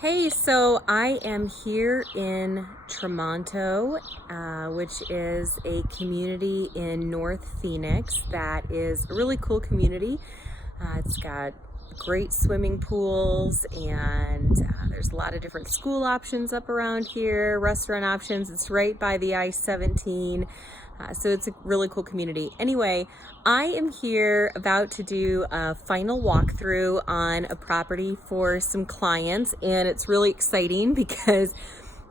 Hey, so I am here in Tremonto, which is a community in North Phoenix that is a really cool community. It's got great swimming pools and there's a lot of different school options up around here, restaurant options. It's right by the I-17. So it's a really cool community. Anyway, I am here about to do a final walkthrough on a property for some clients, and it's really exciting because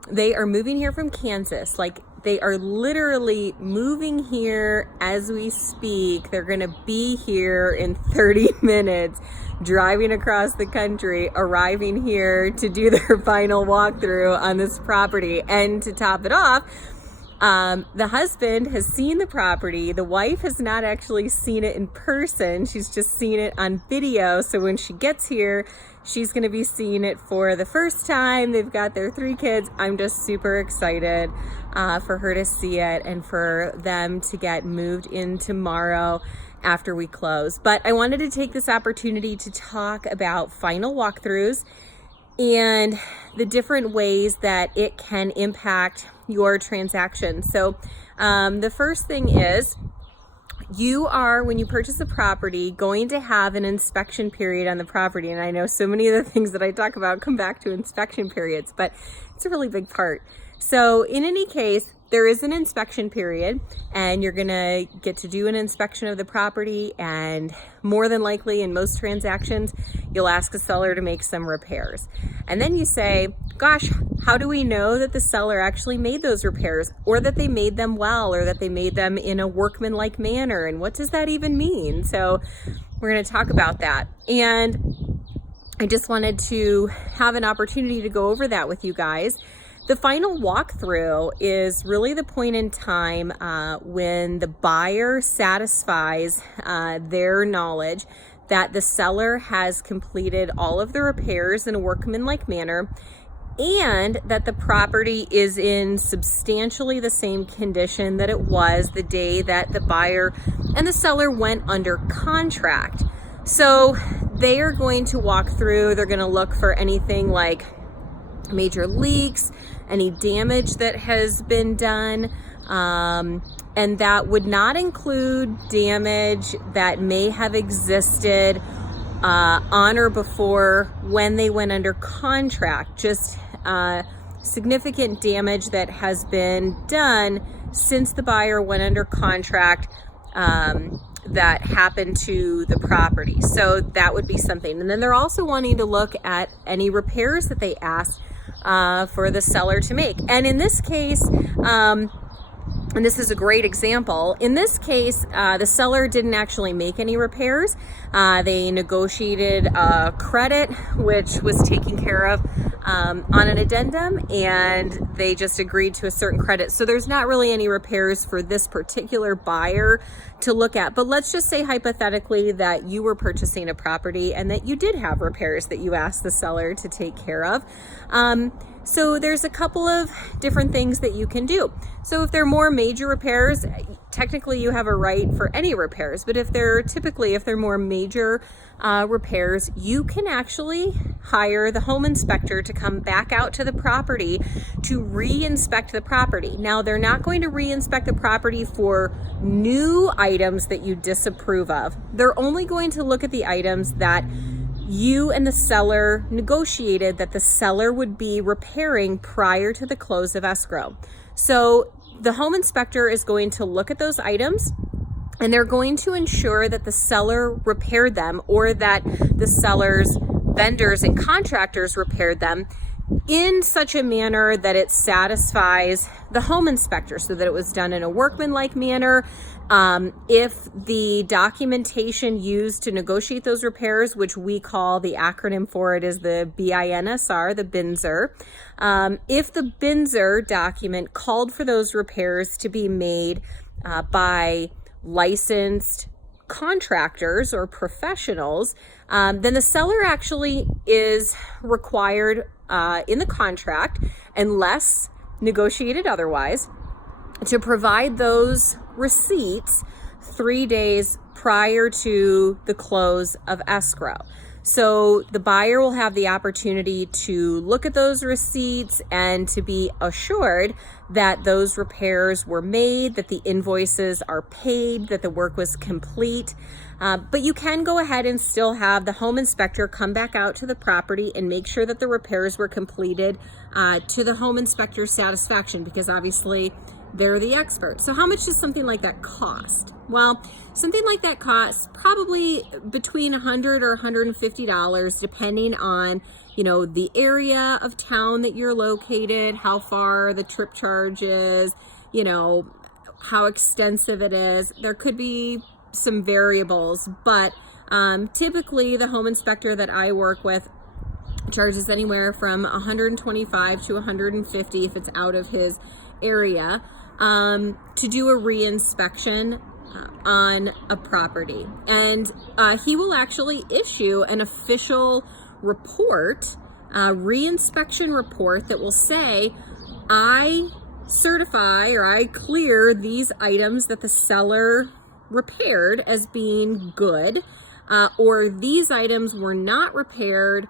they are moving here from Kansas. Like, they are literally moving here as we speak. They're gonna be here in 30 minutes, driving across the country, arriving here to do their final walkthrough on this property. And to top it off, the husband has seen the property. The wife has not actually seen it in person. She's just seen it on video. So when she gets here, she's going to be seeing it for the first time. They've got their 3 kids. I'm just super excited for her to see it and for them to get moved in tomorrow after we close. But I wanted to take this opportunity to talk about final walkthroughs and the different ways that it can impact your transaction. So the first thing is, you are, when you purchase a property, going to have an inspection period on the property. And I know so many of the things that I talk about come back to inspection periods, but it's a really big part. So in any case, there is an inspection period, and you're gonna get to do an inspection of the property, and more than likely in most transactions, you'll ask a seller to make some repairs. And then you say, gosh, how do we know that the seller actually made those repairs, or that they made them well, or that they made them in a workmanlike manner? And what does that even mean? So we're gonna talk about that. And I just wanted to have an opportunity to go over that with you guys. The final walkthrough is really the point in time when the buyer satisfies their knowledge that the seller has completed all of the repairs in a workmanlike manner, and that the property is in substantially the same condition that it was the day that the buyer and the seller went under contract. So they are going to walk through, they're going to look for anything like major leaks, any damage that has been done, and that would not include damage that may have existed on or before when they went under contract, just significant damage that has been done since the buyer went under contract that happened to the property. So that would be something. And then they're also wanting to look at any repairs that they asked for the seller to make. And in this case, and this is a great example, in this case, the seller didn't actually make any repairs. They negotiated a credit, which was taken care of on an addendum, and they just agreed to a certain credit. So there's not really any repairs for this particular buyer to look at. But let's just say hypothetically that you were purchasing a property and that you did have repairs that you asked the seller to take care of. So there's a couple of different things that you can do. So if they're more major repairs, technically you have a right for any repairs, but if they're more major repairs, you can actually hire the home inspector to come back out to the property to re-inspect the property. Now, they're not going to re-inspect the property for new items that you disapprove of. They're only going to look at the items that you and the seller negotiated that the seller would be repairing prior to the close of escrow. So the home inspector is going to look at those items, and they're going to ensure that the seller repaired them, or that the seller's vendors and contractors repaired them in such a manner that it satisfies the home inspector, so that it was done in a workmanlike manner. If the documentation used to negotiate those repairs, which we call, the acronym for it is the BINSR, the BINSR, if the BINSR document called for those repairs to be made by licensed contractors or professionals, then the seller actually is required in the contract, unless negotiated otherwise, to provide those receipts 3 days prior to the close of escrow. So the buyer will have the opportunity to look at those receipts and to be assured that those repairs were made, that the invoices are paid, that the work was complete. But you can go ahead and still have the home inspector come back out to the property and make sure that the repairs were completed to the home inspector's satisfaction, because obviously they're the expert. So how much does something like that cost? Well, something like that costs probably between $100 or $150, depending on, the area of town that you're located, how far the trip charge is, how extensive it is. There could be some variables, but typically the home inspector that I work with charges anywhere from $125 to $150 if it's out of his area to do a re-inspection on a property. And he will actually issue an official report, re-inspection report, that will say, I certify or I clear these items that the seller repaired as being good, or these items were not repaired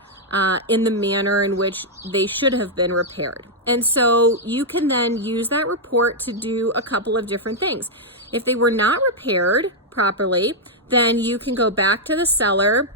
in the manner in which they should have been repaired. And so you can then use that report to do a couple of different things. If they were not repaired properly, then you can go back to the seller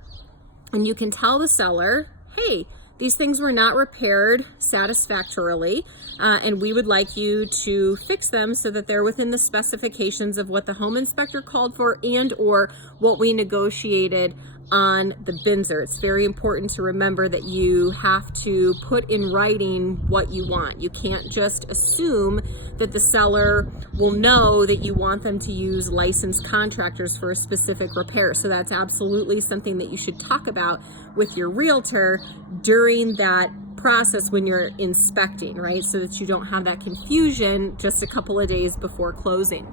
and you can tell the seller, hey, these things were not repaired satisfactorily, and we would like you to fix them so that they're within the specifications of what the home inspector called for and or what we negotiated on the Binzer. It's very important to remember that you have to put in writing what you want. You can't just assume that the seller will know that you want them to use licensed contractors for a specific repair. So that's absolutely something that you should talk about with your realtor during that process when you're inspecting, right? So that you don't have that confusion just a couple of days before closing.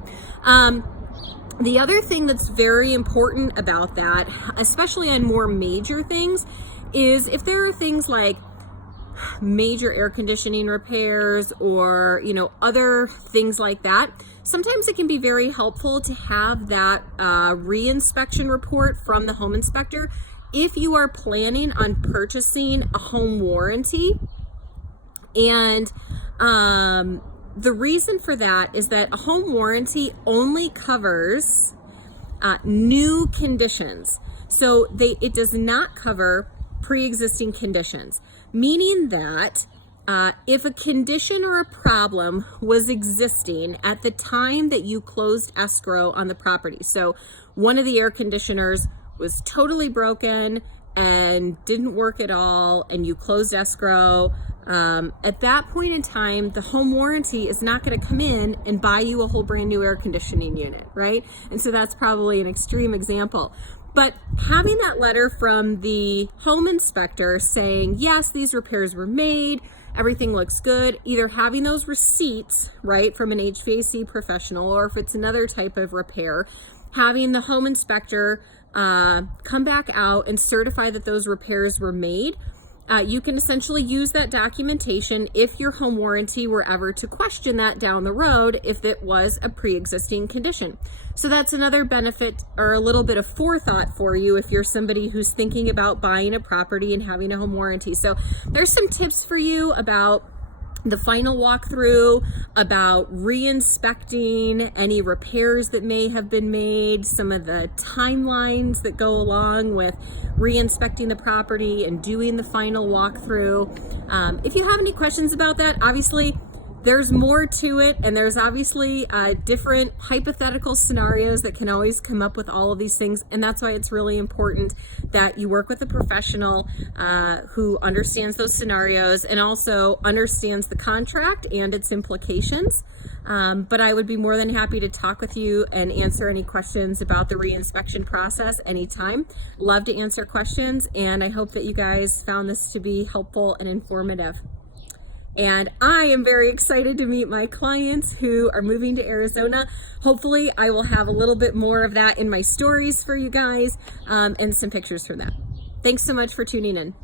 The other thing that's very important about that, especially on more major things, is if there are things like major air conditioning repairs or, other things like that, sometimes it can be very helpful to have that re-inspection report from the home inspector if you are planning on purchasing a home warranty. And the reason for that is that a home warranty only covers new conditions. So it does not cover pre-existing conditions, meaning that if a condition or a problem was existing at the time that you closed escrow on the property, so one of the air conditioners was totally broken and didn't work at all, and you closed escrow, at that point in time, the home warranty is not going to come in and buy you a whole brand new air conditioning unit, right? And so that's probably an extreme example. But having that letter from the home inspector saying, yes, these repairs were made, everything looks good, either having those receipts, right, from an HVAC professional, or if it's another type of repair, having the home inspector come back out and certify that those repairs were made. You can essentially use that documentation if your home warranty were ever to question that down the road if it was a pre-existing condition. So that's another benefit or a little bit of forethought for you if you're somebody who's thinking about buying a property and having a home warranty. So there's some tips for you about the final walkthrough, about re-inspecting any repairs that may have been made, some of the timelines that go along with re-inspecting the property and doing the final walkthrough. If you have any questions about that, obviously there's more to it, and there's obviously different hypothetical scenarios that can always come up with all of these things, and that's why it's really important that you work with a professional who understands those scenarios and also understands the contract and its implications. But I would be more than happy to talk with you and answer any questions about the re-inspection process anytime. Love to answer questions, and I hope that you guys found this to be helpful and informative. And I am very excited to meet my clients who are moving to Arizona. Hopefully I will have a little bit more of that in my stories for you guys, and some pictures from that. Thanks so much for tuning in.